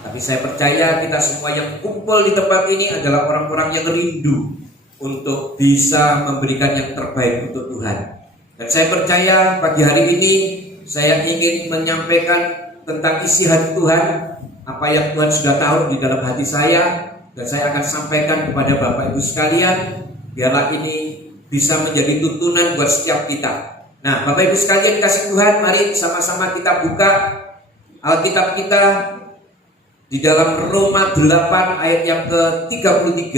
Tapi saya percaya kita semua yang kumpul di tempat ini adalah orang-orang yang rindu untuk bisa memberikan yang terbaik untuk Tuhan. Dan saya percaya pagi hari ini saya ingin menyampaikan tentang isi hati Tuhan, apa yang Tuhan sudah tahu di dalam hati saya, dan saya akan sampaikan kepada Bapak Ibu sekalian, biarlah ini bisa menjadi tuntunan buat setiap kita. Nah, Bapak Ibu sekalian kasih Tuhan, mari sama-sama kita buka Alkitab kita di dalam Roma 8 ayat yang ke-33.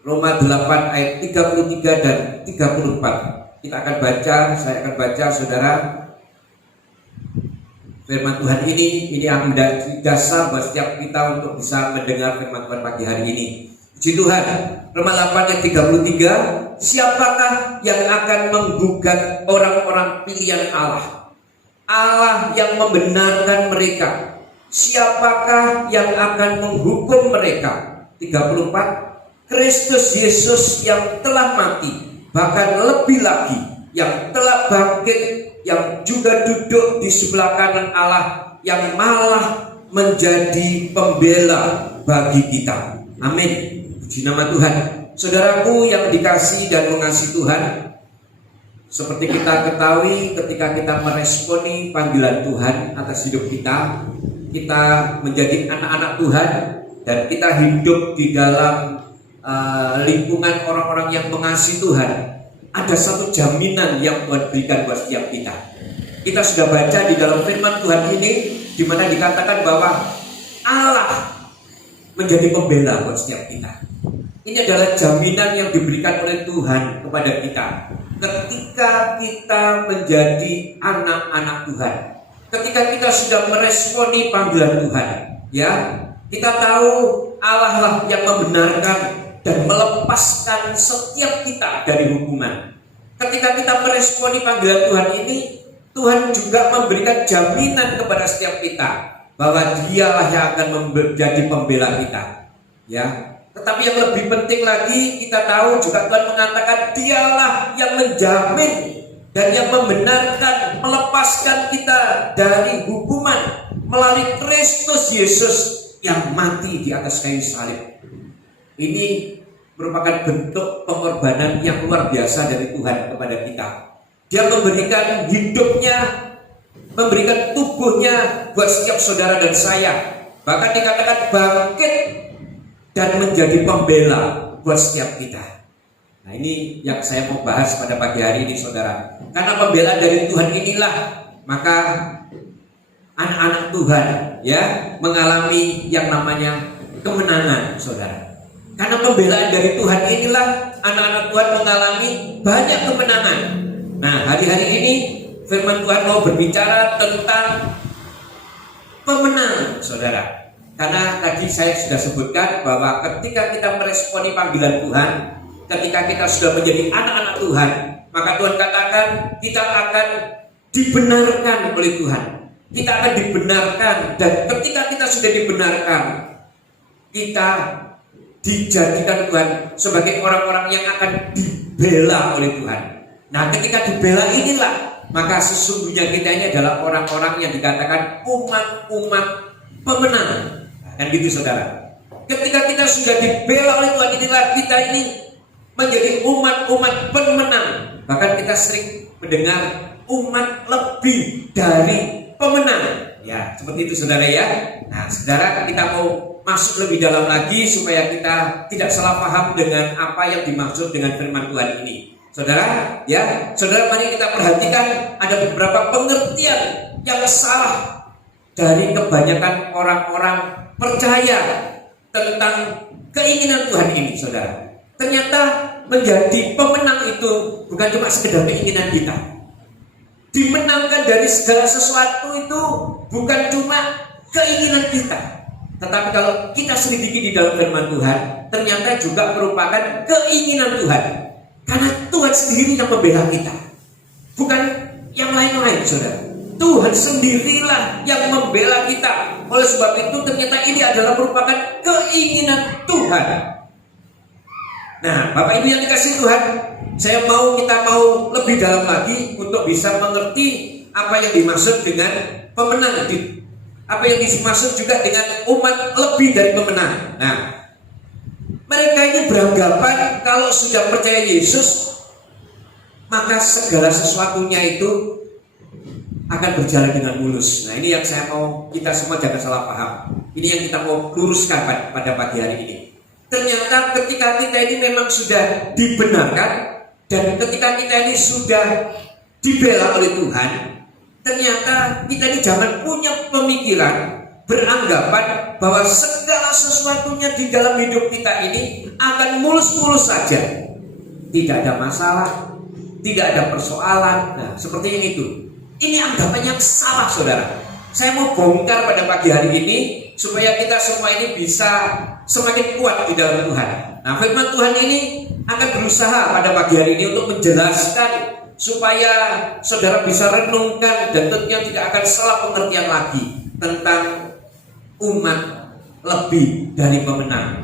Roma 8 ayat 33 dan 34. Kita akan baca, saya akan baca saudara. Firman Tuhan ini akan menjadi dasar buat setiap kita untuk bisa mendengar firman Tuhan pagi hari ini. Puji Tuhan. Roma 8 ayat 33. Siapakah yang akan menggugat orang-orang pilihan Allah? Allah yang membenarkan mereka. Siapakah yang akan menghukum mereka? 34. Kristus Yesus yang telah mati, bahkan lebih lagi yang telah bangkit, yang juga duduk di sebelah kanan Allah, yang malah menjadi pembela bagi kita. Amin. Puji nama Tuhan. Saudaraku yang dikasihi dan mengasihi Tuhan, seperti kita ketahui ketika kita meresponi panggilan Tuhan atas hidup kita, kita menjadi anak-anak Tuhan dan kita hidup di dalam lingkungan orang-orang yang mengasihi Tuhan. Ada satu jaminan yang Tuhan berikan buat setiap kita. Kita sudah baca di dalam firman Tuhan ini, di mana dikatakan bahwa Allah menjadi pembela buat setiap kita. Ini adalah jaminan yang diberikan oleh Tuhan kepada kita ketika kita menjadi anak-anak Tuhan. Ketika kita sudah meresponi panggilan Tuhan, ya, kita tahu Allah lah yang membenarkan dan melepaskan setiap kita dari hukuman. Ketika kita meresponi panggilan Tuhan ini, Tuhan juga memberikan jaminan kepada setiap kita bahwa Dialah yang akan menjadi pembela kita. Ya, tetapi yang lebih penting lagi, kita tahu juga Tuhan mengatakan Dialah yang menjamin dan yang membenarkan, melepaskan kita dari hukuman melalui Kristus Yesus yang mati di atas kayu salib. Ini merupakan bentuk pengorbanan yang luar biasa dari Tuhan kepada kita. Dia memberikan hidupnya, memberikan tubuhnya buat setiap saudara dan saya. Bahkan dikatakan bangkit dan menjadi pembela buat setiap kita. Nah, ini yang saya mau bahas pada pagi hari ini saudara. Karena pembela dari Tuhan inilah maka anak-anak Tuhan ya mengalami yang namanya kemenangan saudara. Karena pembelaan dari Tuhan inilah anak-anak Tuhan mengalami banyak kemenangan. Nah, hari-hari ini firman Tuhan mau berbicara tentang pemenang saudara. Karena tadi saya sudah sebutkan bahwa ketika kita meresponi panggilan Tuhan, ketika kita sudah menjadi anak-anak Tuhan, maka Tuhan katakan kita akan dibenarkan oleh Tuhan. Kita akan dibenarkan, dan ketika kita sudah dibenarkan, kita dijadikan Tuhan sebagai orang-orang yang akan dibela oleh Tuhan. Nah, ketika dibela inilah, maka sesungguhnya kita ini adalah orang-orang yang dikatakan umat-umat pemenang. Kan gitu saudara. Ketika kita sudah dibela oleh Tuhan inilah, kita ini menjadi umat-umat pemenang. Bahkan kita sering mendengar umat lebih dari pemenang. Ya, seperti itu saudara ya. Nah, saudara, kita mau masuk lebih dalam lagi supaya kita tidak salah paham dengan apa yang dimaksud dengan firman Tuhan ini. Saudara, ya, saudara, mari kita perhatikan ada beberapa pengertian yang salah dari kebanyakan orang-orang percaya tentang keinginan Tuhan ini, saudara. Ternyata menjadi pemenang itu bukan cuma sekedar keinginan kita. Dimenangkan dari segala sesuatu itu bukan cuma keinginan kita, tetapi kalau kita selidiki di dalam firman Tuhan, ternyata juga merupakan keinginan Tuhan. Karena Tuhan sendiri yang membela kita, bukan yang lain-lain, saudara. Tuhan sendirilah yang membela kita. Oleh sebab itu ternyata ini adalah merupakan keinginan Tuhan. Nah, Bapak Ibu yang dikasihi Tuhan, kita mau lebih dalam lagi untuk bisa mengerti apa yang dimaksud dengan pemenang di apa yang dimaksud juga dengan umat lebih dari pemenang. Nah, mereka ini beranggapan kalau sudah percaya Yesus, maka segala sesuatunya itu akan berjalan dengan mulus. Nah, ini yang saya mau kita semua jangan salah paham. Ini yang kita mau luruskan pada pagi hari ini. Ternyata ketika kita ini memang sudah dibenarkan dan ketika kita ini sudah dibela oleh Tuhan, ternyata kita ini jangan punya pemikiran beranggapan bahwa segala sesuatunya di dalam hidup kita ini akan mulus-mulus saja. Tidak ada masalah, tidak ada persoalan. Nah, seperti ini tuh. Ini anggapan yang salah, saudara. Saya mau bongkar pada pagi hari ini supaya kita semua ini bisa semakin kuat di dalam Tuhan. Nah, firman Tuhan ini akan berusaha pada pagi hari ini untuk menjelaskan supaya saudara bisa renungkan dan tentunya tidak akan salah pengertian lagi tentang umat lebih dari pemenang.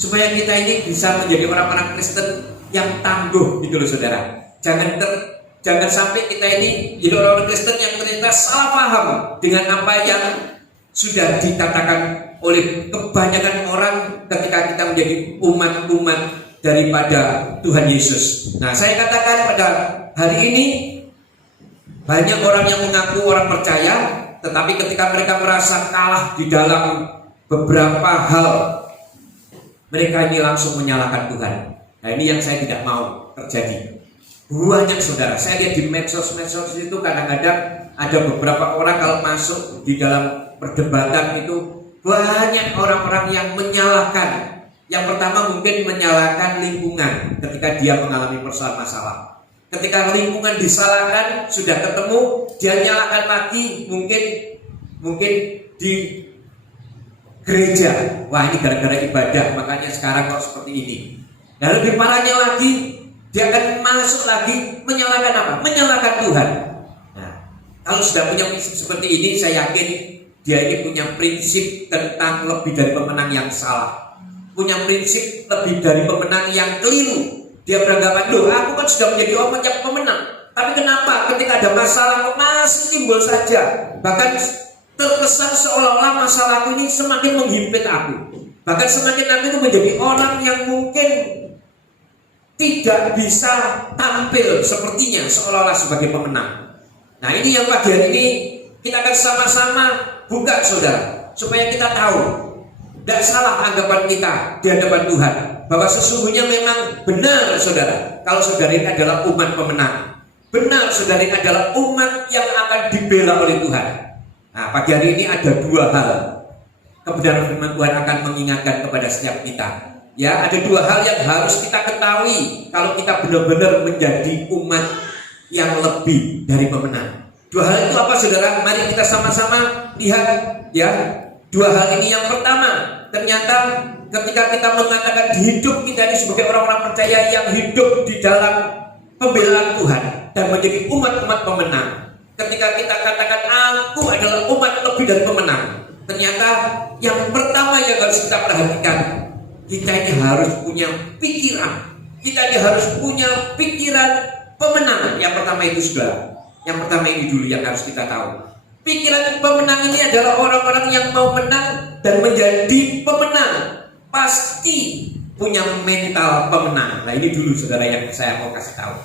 Supaya kita ini bisa menjadi orang-orang Kristen yang tangguh gitu loh, saudara. Jangan sampai kita ini jadi orang Kristen yang ternyata salah paham dengan apa yang sudah dikatakan oleh kebanyakan orang ketika kita menjadi umat-umat daripada Tuhan Yesus. Nah, saya katakan pada hari ini banyak orang yang mengaku orang percaya, tetapi ketika mereka merasa kalah di dalam beberapa hal, mereka ini langsung menyalahkan Tuhan. Nah, ini yang saya tidak mau terjadi. Banyak, saudara, saya lihat di medsos itu kadang-kadang ada beberapa orang kalau masuk di dalam perdebatan itu banyak orang-orang yang menyalahkan. Yang pertama mungkin menyalahkan lingkungan ketika dia mengalami masalah. Ketika lingkungan disalahkan, sudah ketemu, dia nyalakan lagi mungkin di gereja. Wah, ini gara-gara ibadah, makanya sekarang kok seperti ini. Dan lebih parahnya lagi, dia akan masuk lagi menyalahkan apa? Menyalahkan Tuhan. Nah, kalau sudah punya prinsip seperti ini, saya yakin dia ini punya prinsip tentang lebih dari pemenang yang salah. Punya prinsip lebih dari pemenang yang keliru. Dia beranggapan, loh, aku kan sudah menjadi orang yang pemenang. Tapi kenapa ketika ada masalah kok masih timbul saja? Bahkan terkesan seolah-olah masalahku ini semakin menghimpit aku. Bahkan semakin aku itu menjadi orang yang mungkin tidak bisa tampil sepertinya seolah-olah sebagai pemenang. Nah, ini yang pagi hari ini kita akan sama-sama buka, saudara, supaya kita tahu tidak salah anggapan kita di hadapan Tuhan, bahwa sesungguhnya memang benar, saudara, kalau saudara ini adalah umat pemenang. Benar, saudara ini adalah umat yang akan dibela oleh Tuhan. Nah, pagi hari ini ada dua hal kebenaran firman Tuhan akan mengingatkan kepada setiap kita. Ya, ada dua hal yang harus kita ketahui kalau kita benar-benar menjadi umat yang lebih dari pemenang. Dua hal itu apa, saudara? Mari kita sama-sama lihat, ya. Dua hal ini, yang pertama, ternyata ketika kita mengatakan di hidup kita ini sebagai orang-orang percaya yang hidup di dalam pembelaan Tuhan dan menjadi umat-umat pemenang. Ketika kita katakan aku adalah umat lebih dari pemenang, ternyata yang pertama yang harus kita perhatikan, kita ini harus punya pikiran. Kita ini harus punya pikiran pemenang. Yang pertama itu, saudara. Yang pertama ini dulu yang harus kita tahu. Pikiran pemenang ini adalah orang-orang yang mau menang dan menjadi pemenang. Pasti punya mental pemenang. Nah, ini dulu, saudara, yang saya mau kasih tahu.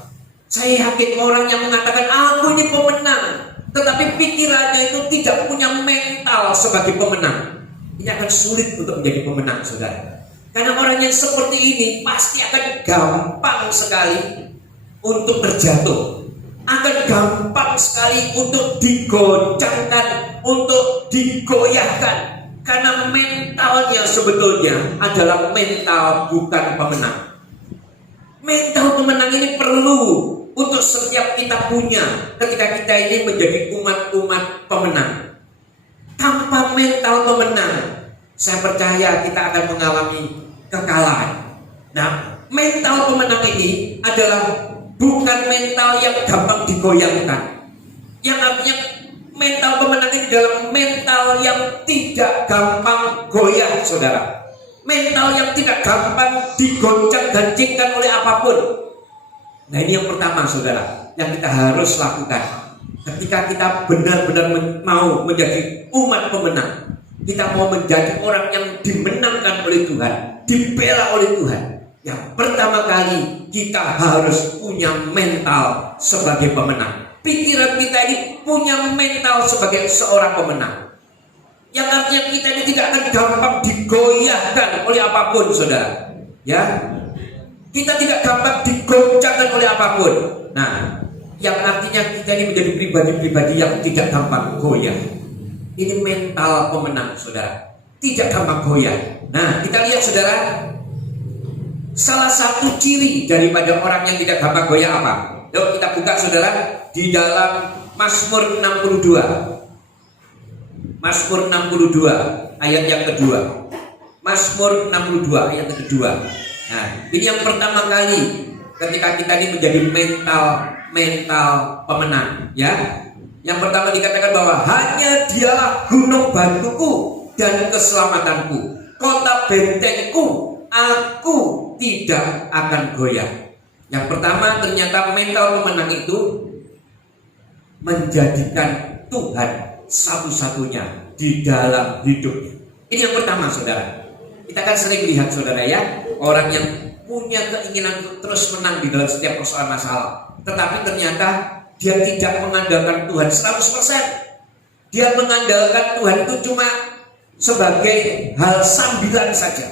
Saya yakin orang yang mengatakan aku ini pemenang, tetapi pikirannya itu tidak punya mental sebagai pemenang, ini akan sulit untuk menjadi pemenang, saudara. Karena orang yang seperti ini pasti akan gampang sekali untuk terjatuh, akan gampang sekali untuk digoncangkan, untuk digoyahkan. Karena mentalnya sebetulnya adalah mental bukan pemenang. Mental pemenang ini perlu untuk setiap kita punya ketika kita ini menjadi umat-umat pemenang. Tanpa mental pemenang, saya percaya kita akan mengalami kekalahan. Nah, mental pemenang ini adalah bukan mental yang gampang digoyangkan. Yang artinya mental pemenang ini adalah mental yang tidak gampang goyah, saudara. Mental yang tidak gampang digoncang-gancingkan oleh apapun. Nah, ini yang pertama, saudara, yang kita harus lakukan. Ketika kita benar-benar mau menjadi umat pemenang, kita mau menjadi orang yang dimenangkan oleh Tuhan, dibela oleh Tuhan, yang pertama kali kita harus punya mental sebagai pemenang. Pikiran kita ini punya mental sebagai seorang pemenang, yang artinya kita ini tidak akan gampang digoyahkan oleh apapun, saudara. Ya, kita tidak gampang digoncangkan oleh apapun. Nah, yang artinya kita ini menjadi pribadi-pribadi yang tidak gampang goyah. Ini mental pemenang, saudara. Tidak gampang goyah. Nah, kita lihat, saudara, salah satu ciri daripada orang yang tidak gampang goyah apa? Yuk kita buka, saudara, di dalam Mazmur 62. Mazmur 62 ayat yang kedua. Mazmur 62 ayat yang kedua. Nah, ini yang pertama kali ketika kita ini menjadi mental pemenang, ya. Yang pertama dikatakan bahwa hanya dialah gunung batuku dan keselamatanku, kota bentengku, aku tidak akan goyah. Yang pertama, ternyata mental pemenang itu menjadikan Tuhan satu-satunya di dalam hidupnya. Ini yang pertama, saudara. Kita kan sering lihat, saudara, ya, orang yang punya keinginan untuk terus menang di dalam setiap persoalan masalah, tetapi ternyata dia tidak mengandalkan Tuhan 100%. Dia mengandalkan Tuhan itu cuma sebagai hal sambilan saja.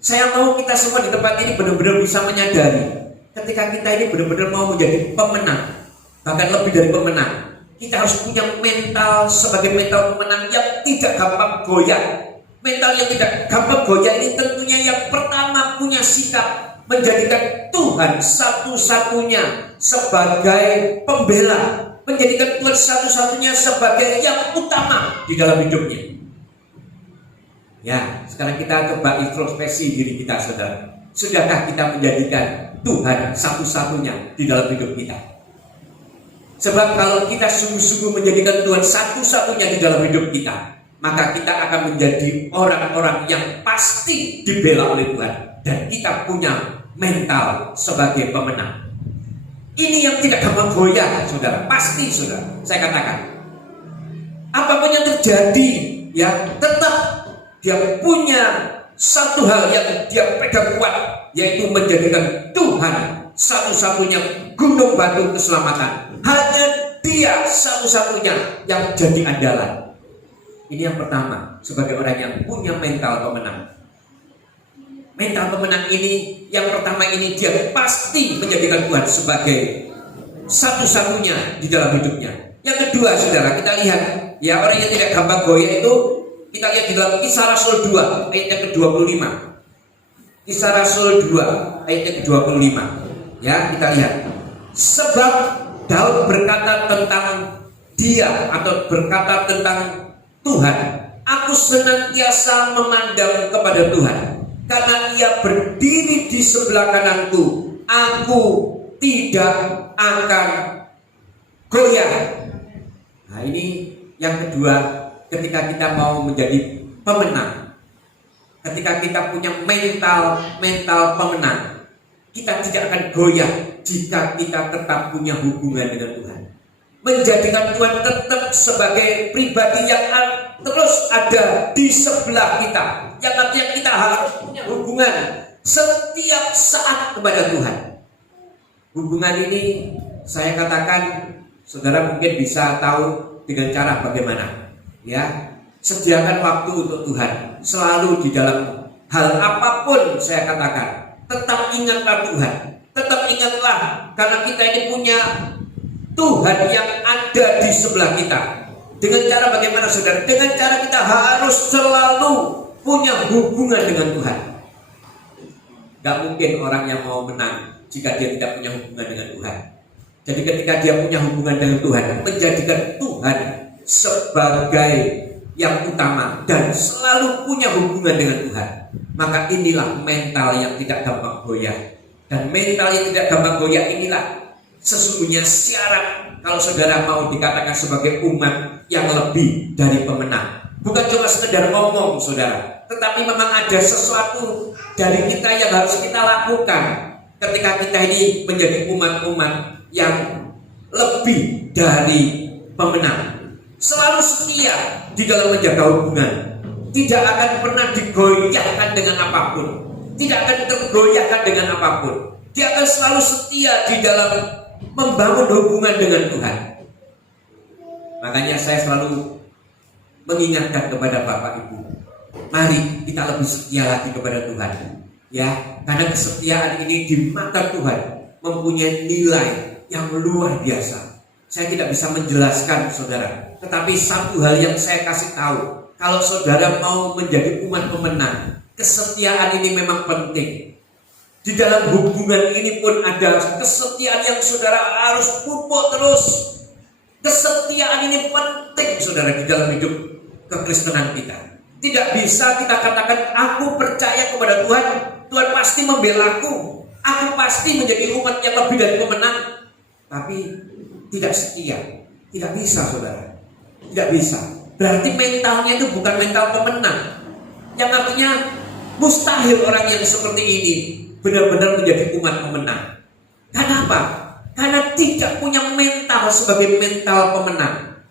Saya mau kita semua di tempat ini benar-benar bisa menyadari, ketika kita ini benar-benar mau menjadi pemenang, bahkan lebih dari pemenang, kita harus punya mental sebagai mental pemenang yang tidak gampang goyah. Mental yang tidak gampang goyah ini tentunya yang pertama punya sikap menjadikan Tuhan satu-satunya sebagai pembela, menjadikan Tuhan satu-satunya sebagai yang utama di dalam hidupnya. Ya, sekarang kita coba introspeksi diri kita, saudara. Sudahkah kita menjadikan Tuhan satu-satunya di dalam hidup kita? Sebab kalau kita sungguh-sungguh menjadikan Tuhan satu-satunya di dalam hidup kita, maka kita akan menjadi orang-orang yang pasti dibela oleh Tuhan, dan kita punya mental sebagai pemenang. Ini yang tidak gampang goyah, saudara. Pasti, saudara. Saya katakan, apapun yang terjadi, ya, tetap dia punya satu hal yang dia pegang kuat, yaitu menjadikan Tuhan satu-satunya gunung batu keselamatan. Hanya dia satu-satunya yang jadi andalan. Ini yang pertama, sebagai orang yang punya mental pemenang. Mental pemenang ini, yang pertama ini, dia pasti menjadikan Tuhan sebagai satu-satunya di dalam hidupnya. Yang kedua, saudara, kita lihat, ya, orang yang tidak gampang goyah itu, kita lihat di dalam Kisah Rasul 2 ayat yang ke-25. Kisah Rasul 2 ayat yang ke-25. Ya, kita lihat. Sebab Daud berkata tentang dia, atau berkata tentang Tuhan, aku senantiasa memandang kepada Tuhan, karena ia berdiri di sebelah kananku, aku tidak akan goyah. Nah, ini yang kedua, ketika kita mau menjadi pemenang, ketika kita punya mental pemenang, kita tidak akan goyah jika kita tetap punya hubungan dengan Tuhan. Menjadikan Tuhan tetap sebagai pribadi yang terus ada di sebelah kita, yang artinya kita harus punya hubungan setiap saat kepada Tuhan. Hubungan ini saya katakan, saudara mungkin bisa tahu dengan cara bagaimana, ya. Sediakan waktu untuk Tuhan, selalu di dalam hal apapun. Saya katakan, tetap ingatlah Tuhan, tetap ingatlah, karena kita ini punya Tuhan yang ada di sebelah kita. Dengan cara bagaimana, saudara? Dengan cara kita harus selalu punya hubungan dengan Tuhan. Gak mungkin orang yang mau menang jika dia tidak punya hubungan dengan Tuhan. Jadi ketika dia punya hubungan dengan Tuhan, menjadikan Tuhan sebagai yang utama dan selalu punya hubungan dengan Tuhan, maka inilah mental yang tidak gampang goyah. Dan mental yang tidak gampang goyah inilah sesungguhnya syarat kalau saudara mau dikatakan sebagai umat yang lebih dari pemenang. Bukan cuma sekedar ngomong, saudara, tetapi memang ada sesuatu dari kita yang harus kita lakukan ketika kita ini menjadi umat-umat yang lebih dari pemenang. Selalu setia di dalam menjaga hubungan. Tidak akan pernah digoyahkan dengan apapun. Tidak akan tergoyahkan dengan apapun. Dia akan selalu setia di dalam membangun hubungan dengan Tuhan. Makanya saya selalu mengingatkan kepada Bapak Ibu, mari kita lebih setia lagi kepada Tuhan. Ya, karena kesetiaan ini di mata Tuhan mempunyai nilai yang luar biasa. Saya tidak bisa menjelaskan saudara, tetapi satu hal yang saya kasih tahu, kalau saudara mau menjadi umat pemenang, kesetiaan ini memang penting. Di dalam hubungan ini pun ada kesetiaan yang saudara harus pupuk terus. Kesetiaan ini penting saudara di dalam hidup kekristenan kita. Tidak bisa kita katakan aku percaya kepada Tuhan, Tuhan pasti membela aku pasti menjadi umat yang lebih dari pemenang, tapi tidak setia. Tidak bisa saudara, tidak bisa. Berarti mentalnya itu bukan mental pemenang, yang artinya mustahil orang yang seperti ini benar-benar menjadi umat pemenang. Kenapa? Karena tidak punya mental sebagai mental pemenang.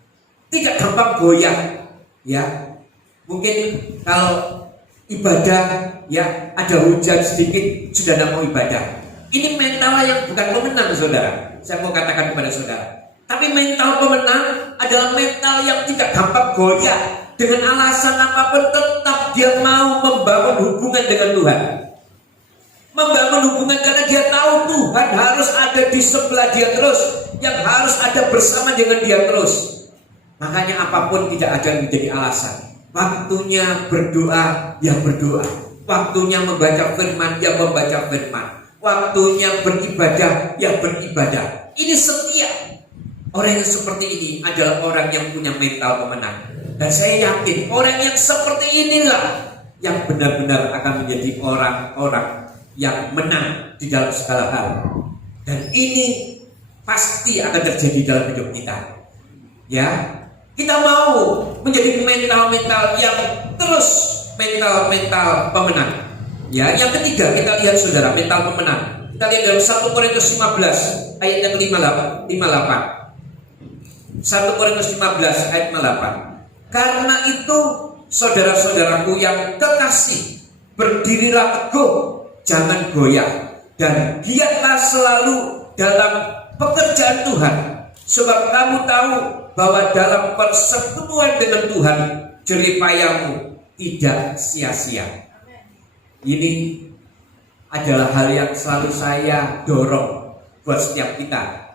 Tidak gampang goyah. Ya, mungkin kalau ibadah ya ada hujan sedikit sudah tidak mau ibadah. Ini mental yang bukan pemenang saudara. Saya mau katakan kepada saudara. Tapi mental pemenang adalah mental yang tidak gampang goyah. Dengan alasan apapun tetap dia mau membangun hubungan dengan Tuhan. Membangun hubungan karena dia tahu Tuhan harus ada di sebelah dia terus, yang harus ada bersama dengan dia terus. Makanya apapun tidak ada yang menjadi alasan. Waktunya berdoa, ya berdoa. Waktunya membaca firman, ya membaca firman. Waktunya beribadah, ya beribadah. Ini setia. Orang yang seperti ini adalah orang yang punya mental pemenang. Dan saya yakin orang yang seperti inilah yang benar-benar akan menjadi orang-orang yang menang di dalam segala hal. Dan ini pasti akan terjadi dalam hidup kita. Ya, kita mau menjadi mental-mental yang terus mental pemenang. Ya, yang ketiga kita lihat saudara, mental pemenang. Kita lihat dalam 1 Korintus 15 ayat yang 58. 1 Korintus 15 ayat 58. Karena itu saudara-saudaraku yang kekasih, berdirilah teguh, jangan goyah, dan giatlah selalu dalam pekerjaan Tuhan, sebab kamu tahu bahwa dalam persekutuan dengan Tuhan jeripayamu tidak sia-sia. Ini adalah hal yang selalu saya dorong buat setiap kita,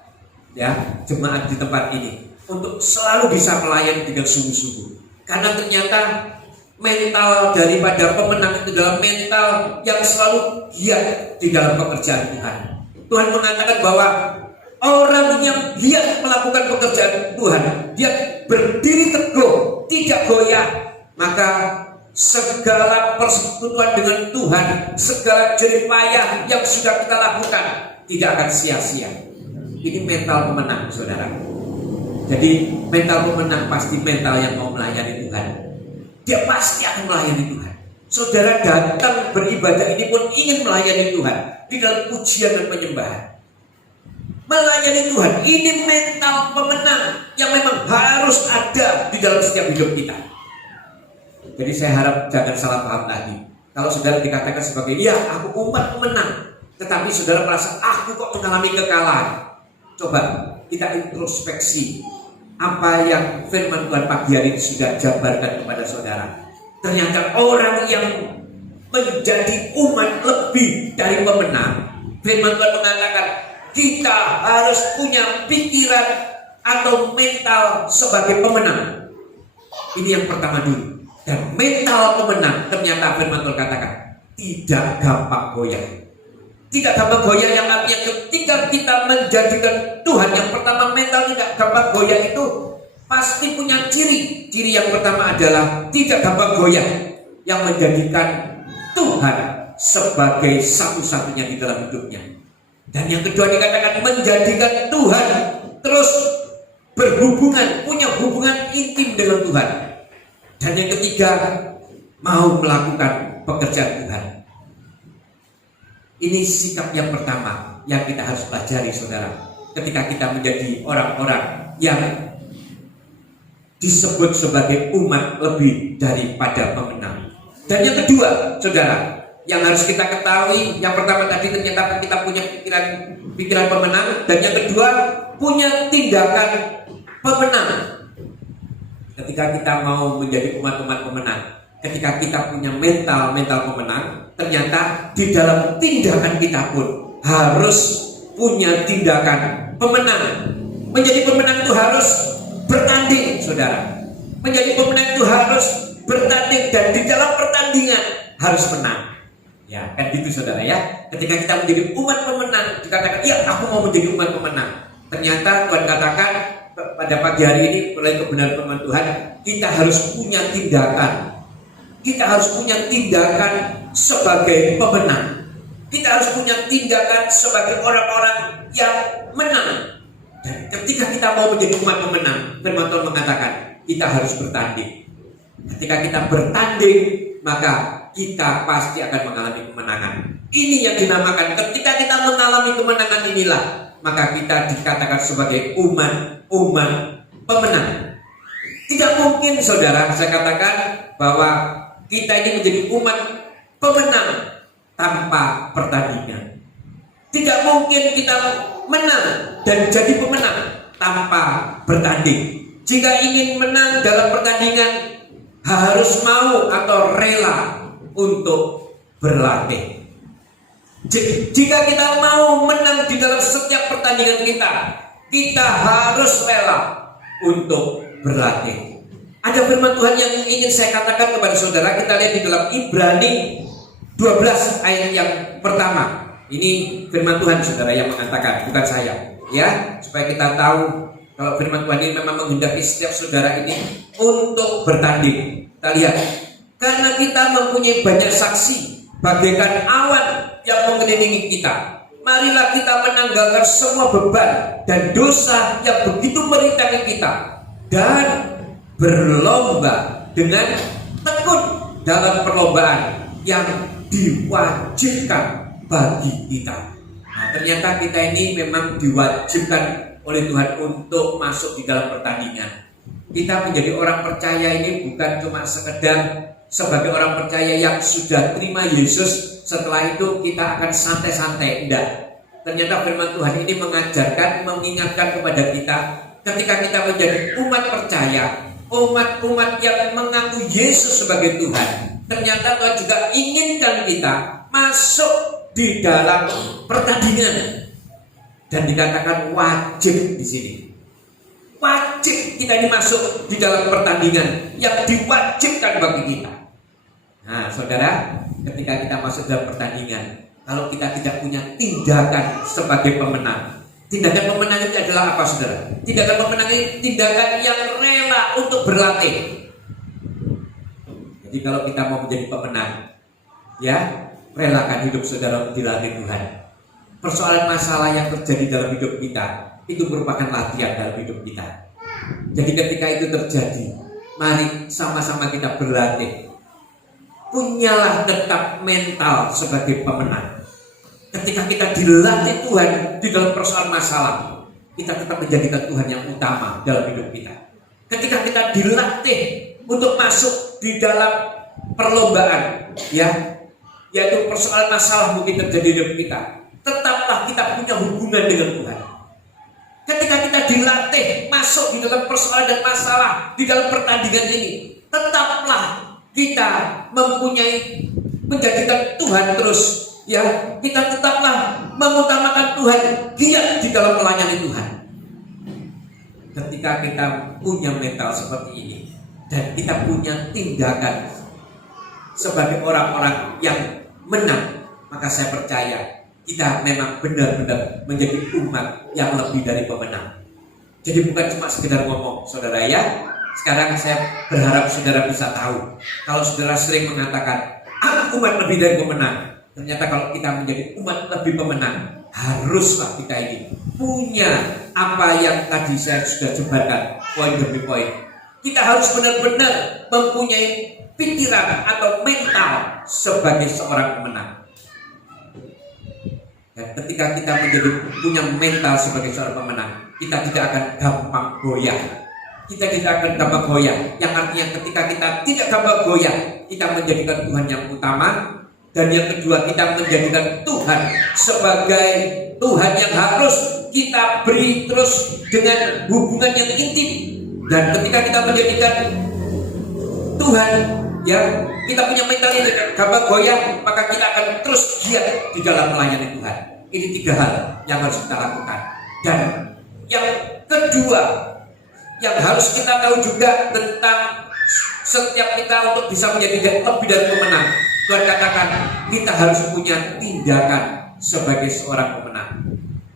ya, jemaat di tempat ini, untuk selalu bisa melayani dengan sungguh-sungguh. Karena ternyata mental daripada pemenang itu adalah mental yang selalu giat di dalam pekerjaan Tuhan. Tuhan mengatakan bahwa orang yang giat melakukan pekerjaan Tuhan, dia berdiri teguh, tidak goyah, maka segala persekutuan dengan Tuhan, segala jeripayah yang sudah kita lakukan tidak akan sia-sia. Ini mental pemenang saudara. Jadi mental pemenang pasti mental yang mau melayani Tuhan. Dia pasti akan melayani Tuhan. Saudara datang beribadah ini pun ingin melayani Tuhan di dalam pujian dan penyembahan. Melayani Tuhan, ini mental pemenang yang memang harus ada di dalam setiap hidup kita. Jadi saya harap jangan salah paham lagi. Kalau saudara dikatakan sebagai, ya aku umat pemenang, tetapi saudara merasa aku kok mengalami kekalahan. Coba kita introspeksi apa yang firman Tuhan pagi hari ini sudah jabarkan kepada saudara. Ternyata orang yang menjadi umat lebih dari pemenang, firman Tuhan mengatakan kita harus punya pikiran atau mental sebagai pemenang. Ini yang pertama dulu. Dan mental pemenang, ternyata firman Tuhan katakan tidak gampang goyah. Tidak gampang goyah yang artinya ketika kita menjadikan Tuhan, yang pertama mental tidak gampang goyah itu pasti punya ciri. Ciri yang pertama adalah tidak gampang goyah, yang menjadikan Tuhan sebagai satu-satunya di dalam hidupnya. Dan yang kedua dikatakan menjadikan Tuhan terus berhubungan, punya hubungan intim dengan Tuhan. Dan yang ketiga mau melakukan pekerjaan Tuhan. Ini sikap yang pertama yang kita harus pelajari saudara. ketika kita menjadi orang-orang yang disebut sebagai umat lebih daripada pemenang. Dan yang kedua, saudara, yang harus kita ketahui, yang pertama tadi ternyata kita punya pikiran pemenang, dan yang kedua punya tindakan pemenang. Ketika kita mau menjadi umat-umat pemenang, ketika kita punya mental pemenang, ternyata di dalam tindakan kita pun harus punya tindakan pemenang. Menjadi pemenang itu harus bertanding, saudara. Menjadi pemenang itu harus bertanding, dan di dalam pertandingan harus menang. Ya, kan gitu, saudara ya. Ketika kita menjadi umat pemenang, dikatakan, ya aku mau menjadi umat pemenang. Ternyata Tuhan katakan pada pagi hari ini, mulai kebenaran firman Tuhan, kita harus punya tindakan. Kita harus punya tindakan sebagai pemenang. Kita harus punya tindakan sebagai orang-orang yang menang. Dan ketika kita mau menjadi umat pemenang, firman Tuhan mengatakan kita harus bertanding. Ketika kita bertanding, maka kita pasti akan mengalami kemenangan. Ini yang dinamakan, ketika kita mengalami kemenangan inilah, maka kita dikatakan sebagai umat pemenang. Tidak mungkin, saudara, saya katakan bahwa kita ini menjadi umat pemenang tanpa pertandingan. Tidak mungkin kita menang dan jadi pemenang tanpa bertanding. Jika ingin menang dalam pertandingan, harus mau atau rela untuk berlatih. Jika kita mau menang di dalam setiap pertandingan kita harus rela untuk berlatih. Ada firman Tuhan yang ingin saya katakan kepada saudara. Kita lihat di dalam Ibrani 12 ayat yang pertama. Ini firman Tuhan, saudara, yang mengatakan, bukan saya. Ya, supaya kita tahu kalau firman Tuhan ini memang menghendaki setiap saudara ini untuk bertanding. Kita lihat, karena kita mempunyai banyak saksi bagaikan awan yang mengelilingi kita, marilah kita menanggalkan semua beban dan dosa yang begitu merintangi kita, dan berlomba dengan tekun dalam perlombaan yang diwajibkan bagi kita. Nah, ternyata kita ini memang diwajibkan oleh Tuhan untuk masuk di dalam pertandingan. Kita menjadi orang percaya ini bukan cuma sekedar sebagai orang percaya yang sudah terima Yesus, setelah itu kita akan santai-santai. Tidak. Ternyata firman Tuhan ini mengajarkan, mengingatkan kepada kita, ketika kita menjadi umat percaya, umat-umat yang mengaku Yesus sebagai Tuhan, ternyata Tuhan juga inginkan kita masuk di dalam pertandingan. Dan dikatakan wajib di sini. Wajib kita ini masuk di dalam pertandingan yang diwajibkan bagi kita. Nah, saudara, ketika kita masuk dalam pertandingan, kalau kita tidak punya tindakan sebagai pemenang, tindakan pemenang itu adalah apa, saudara? Tindakan pemenang itu tindakan yang rela untuk berlatih. Jadi kalau kita mau menjadi pemenang, ya, relakan hidup saudara dilatih Tuhan. Persoalan masalah yang terjadi dalam hidup kita itu merupakan latihan dalam hidup kita. Jadi ketika itu terjadi, mari sama-sama kita berlatih. Punyalah tetap mental sebagai pemenang. Ketika kita dilatih Tuhan di dalam persoalan masalah, kita tetap menjadikan Tuhan yang utama dalam hidup kita. Ketika kita dilatih untuk masuk di dalam perlombaan, ya, yaitu persoalan masalah mungkin terjadi di hidup kita, tetaplah kita punya hubungan dengan Tuhan. Ketika kita dilatih masuk di dalam persoalan dan masalah di dalam pertandingan ini, tetaplah kita mempunyai menjadikan Tuhan terus, ya, kita tetaplah mengutamakan Tuhan, giat di dalam melayani Tuhan. Ketika kita punya mental seperti ini dan kita punya tindakan sebagai orang-orang yang menang, maka saya percaya kita memang benar-benar menjadi umat yang lebih dari pemenang. Jadi bukan cuma sekedar ngomong, saudara ya. Sekarang saya berharap saudara bisa tahu, kalau saudara sering mengatakan aku umat lebih dari pemenang, ternyata kalau kita menjadi umat lebih pemenang, haruslah kita ini punya apa yang tadi saya sudah jelaskan poin demi poin. Kita harus benar-benar mempunyai pikiran atau mental sebagai seorang pemenang. Dan ketika kita punya mental sebagai seorang pemenang, kita tidak akan gampang goyah. Kita tidak akan gampang goyah. Yang artinya ketika kita tidak gampang goyah, kita menjadikan Tuhan yang utama. Dan yang kedua, kita menjadikan Tuhan sebagai Tuhan yang harus kita beri terus dengan hubungan yang intim. Dan ketika kita menjadikan Tuhan, ya, kita punya mental yang gampang goyah, maka kita akan terus giat di dalam melayani Tuhan. Ini 3 hal yang harus kita lakukan. Dan yang kedua, yang harus kita tahu juga tentang setiap kita untuk bisa menjadi lebih dari pemenang. Tuhan katakan kita harus punya tindakan sebagai seorang pemenang.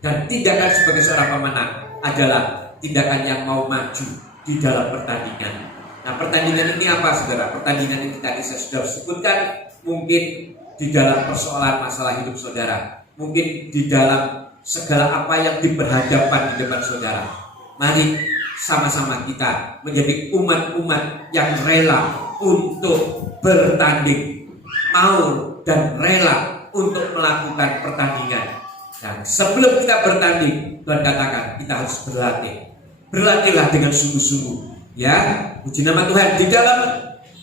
Dan tindakan sebagai seorang pemenang adalah tindakan yang mau maju di dalam pertandingan. Nah, pertandingan ini apa, saudara? Pertandingan ini tadi saya sudah sebutkan, mungkin di dalam persoalan masalah hidup saudara, mungkin di dalam segala apa yang diperhadapkan di depan saudara. Mari sama-sama kita menjadi umat-umat yang rela untuk bertanding, mau dan rela untuk melakukan pertandingan. Dan sebelum kita bertanding, Tuhan katakan kita harus berlatih. Berlatihlah dengan sungguh-sungguh. Ya, puji nama Tuhan. Di dalam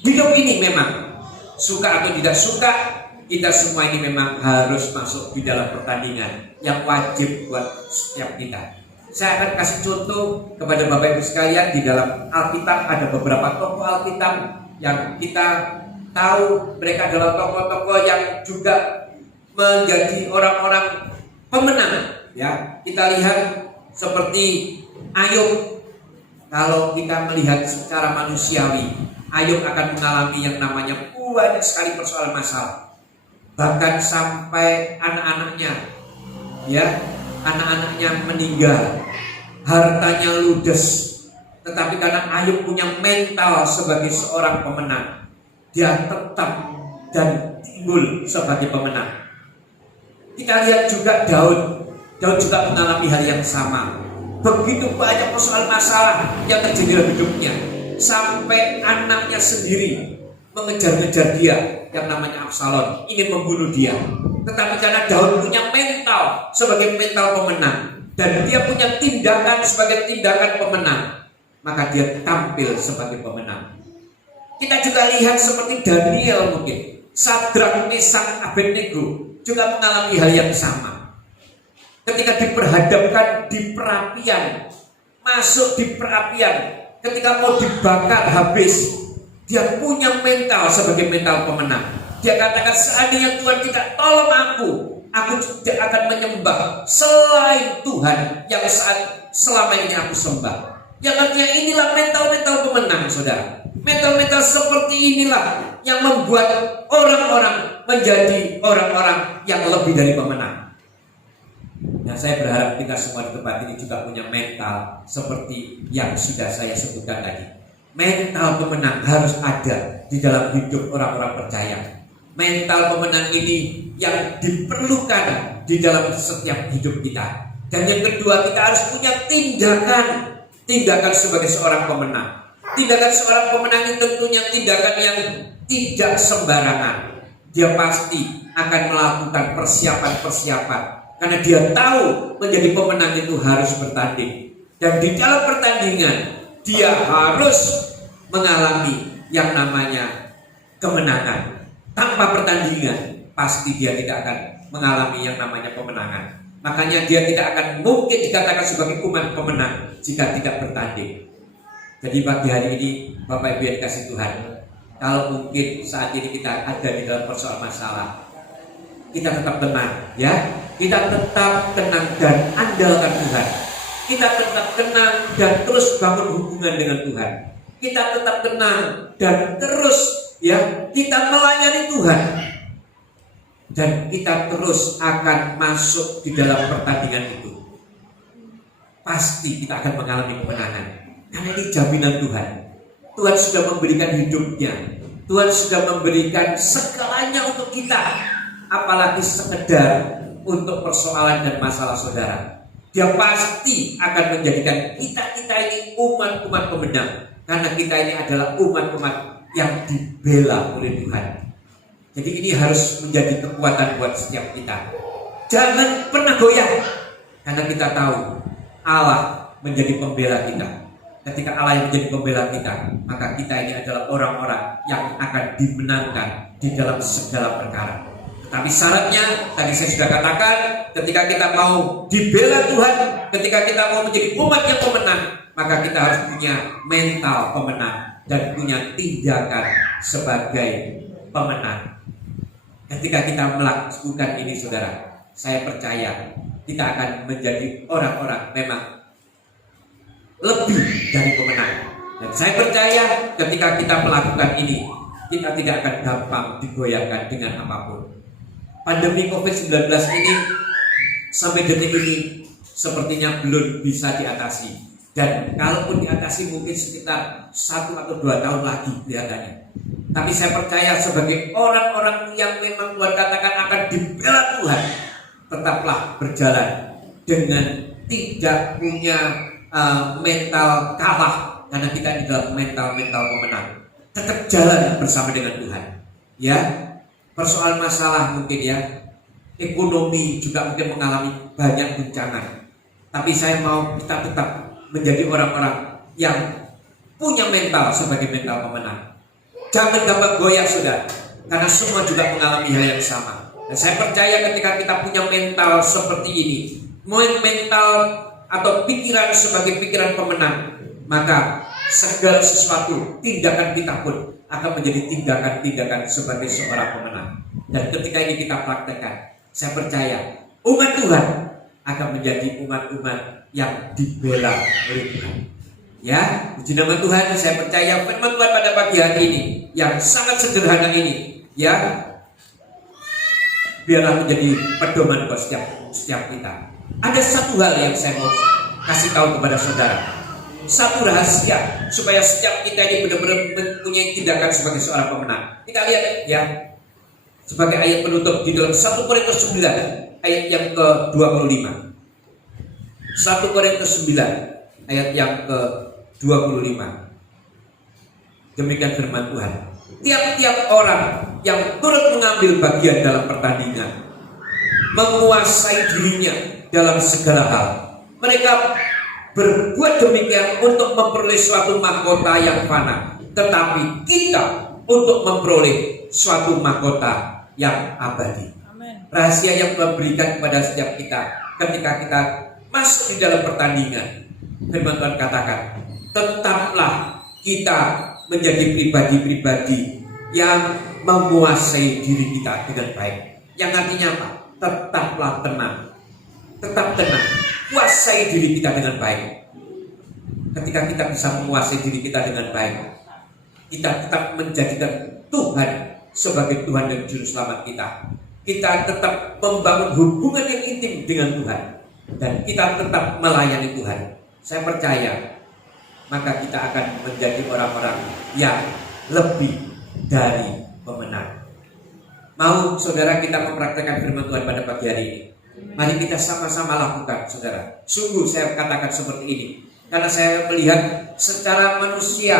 hidup ini memang suka atau tidak suka, kita semua ini memang harus masuk di dalam pertandingan yang wajib buat setiap kita. Saya akan kasih contoh kepada Bapak Ibu sekalian. Di dalam Alkitab ada beberapa tokoh Alkitab yang kita tahu mereka adalah tokoh-tokoh yang juga menjadi orang-orang pemenang. Ya, kita lihat seperti Ayub. Kalau kita melihat secara manusiawi, Ayub akan mengalami yang namanya banyak sekali persoalan masalah. Bahkan sampai anak-anaknya, ya, anak-anaknya meninggal, hartanya ludes. Tetapi karena Ayub punya mental sebagai seorang pemenang, dia tetap dan timbul sebagai pemenang. Kita lihat juga Daud juga mengalami hal yang sama. Begitu banyak persoalan masalah yang terjadi dalam hidupnya, sampai anaknya sendiri mengejar-ngejar dia yang namanya Absalom, ingin membunuh dia. Tetapi karena Daud punya mental sebagai mental pemenang, dan dia punya tindakan sebagai tindakan pemenang, maka dia tampil sebagai pemenang. Kita juga lihat seperti Daniel, mungkin Sadrak, Mesak, Abednego juga mengalami hal yang sama. Ketika diperhadapkan di perapian, masuk di perapian, ketika mau dibakar habis, dia punya mental sebagai mental pemenang. Dia katakan, seandainya Tuhan tidak tolong aku tidak akan menyembah selain Tuhan yang selama ini aku sembah. Yang artinya inilah mental-mental pemenang, saudara. Mental-mental seperti inilah yang membuat orang-orang menjadi orang-orang yang lebih dari pemenang. Nah, saya berharap kita semua di tempat ini juga punya mental seperti yang sudah saya sebutkan tadi. Mental pemenang harus ada di dalam hidup orang-orang percaya. Mental pemenang ini yang diperlukan di dalam setiap hidup kita. Dan yang kedua, kita harus punya tindakan sebagai seorang pemenang. Tindakan seorang pemenang ini tentunya tindakan yang tidak sembarangan. Dia pasti akan melakukan persiapan-persiapan. Karena dia tahu menjadi pemenang itu harus bertanding. Dan di dalam pertandingan dia harus mengalami yang namanya kemenangan. Tanpa pertandingan pasti dia tidak akan mengalami yang namanya pemenangan. Makanya dia tidak akan mungkin dikatakan sebagai umat pemenang jika tidak bertanding. Jadi pagi hari ini Bapak Ibu yang dikasihi Tuhan, kalau mungkin saat ini kita ada di dalam persoalan masalah, kita tetap tenang, ya. Kita tetap tenang dan andalkan Tuhan. Kita tetap tenang dan terus bangun hubungan dengan Tuhan. Kita tetap tenang dan terus, ya, kita melayani Tuhan. Dan kita terus akan masuk di dalam pertandingan itu. Pasti kita akan mengalami kemenangan. Karena ini jaminan Tuhan. Tuhan sudah memberikan hidupnya. Tuhan sudah memberikan segalanya untuk kita. Apalagi sekedar untuk persoalan dan masalah saudara. Dia pasti akan menjadikan kita ini umat-umat pemenang. Karena kita ini adalah umat-umat yang dibela oleh Tuhan. Jadi ini harus menjadi kekuatan buat setiap kita. Jangan pernah goyah, karena kita tahu Allah menjadi pembela kita. Ketika Allah yang menjadi pembela kita, maka kita ini adalah orang-orang yang akan dimenangkan di dalam segala perkara. Tapi syaratnya, tadi saya sudah katakan, ketika kita mau dibela Tuhan, ketika kita mau menjadi umat yang pemenang, maka kita harus punya mental pemenang dan punya tindakan sebagai pemenang. Ketika kita melakukan ini, saudara, saya percaya kita akan menjadi orang-orang memang lebih dari pemenang. Dan saya percaya ketika kita melakukan ini, kita tidak akan gampang digoyahkan dengan apapun. Pandemi COVID-19 ini sampai detik ini sepertinya belum bisa diatasi. Dan kalaupun diatasi mungkin sekitar 1 atau 2 tahun lagi kelihatannya. Tapi saya percaya sebagai orang-orang yang memang Tuhan katakan akan dibela Tuhan, tetaplah berjalan dengan tidak punya mental kalah, karena kita ini adalah mental pemenang. Tetap jalan bersama dengan Tuhan. Ya, persoalan masalah mungkin ya, ekonomi juga mungkin mengalami banyak guncangan. Tapi saya mau kita tetap menjadi orang-orang yang punya mental sebagai mental pemenang. Jangan gampang goyah, saudara, karena semua juga mengalami hal yang sama. Dan saya percaya ketika kita punya mental seperti ini, mental atau pikiran sebagai pikiran pemenang, maka segala sesuatu, tindakan kita pun akan menjadi tindakan-tindakan sebagai seorang pemenang. Dan ketika ini kita praktekkan, saya percaya umat Tuhan akan menjadi umat-umat yang dibela oleh Tuhan. Ya, puji nama Tuhan. Saya percaya firman Tuhan pada pagi hari ini yang sangat sederhana ini, ya, biarlah menjadi pedoman buat setiap kita. Ada satu hal yang saya mau kasih tahu kepada saudara, satu rahasia supaya setiap kita ini benar-benar mempunyai tindakan sebagai seorang pemenang. Kita lihat ya, sebagai ayat penutup di dalam 1 Korintus 9 ayat yang ke-25. 1 Korintus 9 ayat yang ke-25. Demikian firman Tuhan. Tiap-tiap orang yang turut mengambil bagian dalam pertandingan menguasai dirinya dalam segala hal. Mereka berbuat demikian untuk memperoleh suatu mahkota yang fana, tetapi kita untuk memperoleh suatu mahkota yang abadi. Amen. Rahasia yang Tuhan berikan kepada setiap kita ketika kita masuk di dalam pertandingan, firman Tuhan katakan, tetaplah kita menjadi pribadi-pribadi yang menguasai diri kita dengan baik. Yang artinya apa? Tetaplah tenang. Tetap tenang. Kuasai diri kita dengan baik. Ketika kita bisa menguasai diri kita dengan baik, kita tetap menjadikan Tuhan sebagai Tuhan dan Juru Selamat kita. Kita tetap membangun hubungan yang intim dengan Tuhan, dan kita tetap melayani Tuhan. Saya percaya maka kita akan menjadi orang-orang yang lebih dari pemenang. Mau saudara kita mempraktekkan firman Tuhan pada pagi hari ini? Mari kita sama-sama lakukan, saudara. Sungguh saya katakan seperti ini karena saya melihat secara manusia,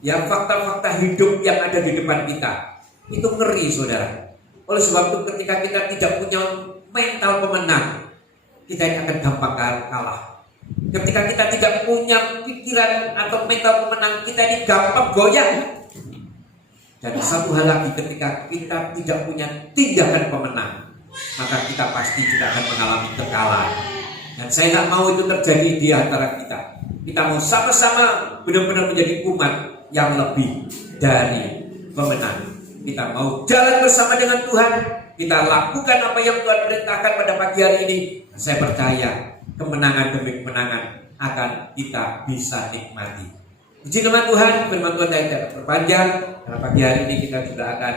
ya, fakta-fakta hidup yang ada di depan kita itu ngeri, saudara. Oleh sebab itu ketika kita tidak punya mental pemenang, kita ini akan gampang kalah. Ketika kita tidak punya pikiran atau mental pemenang, kita ini gampang goyah. Dan satu hal lagi, ketika kita tidak punya tindakan pemenang, maka kita pasti juga akan mengalami kekalahan. Dan saya tidak mau itu terjadi di antara kita. Kita mau sama-sama benar-benar menjadi umat yang lebih dari pemenang. Kita mau jalan bersama dengan Tuhan. Kita lakukan apa yang Tuhan perintahkan pada pagi hari ini. Saya percaya kemenangan demi kemenangan akan kita bisa nikmati. Puji nama Tuhan, firman Tuhan tidak terpanjang. Karena pagi hari ini kita sudah akan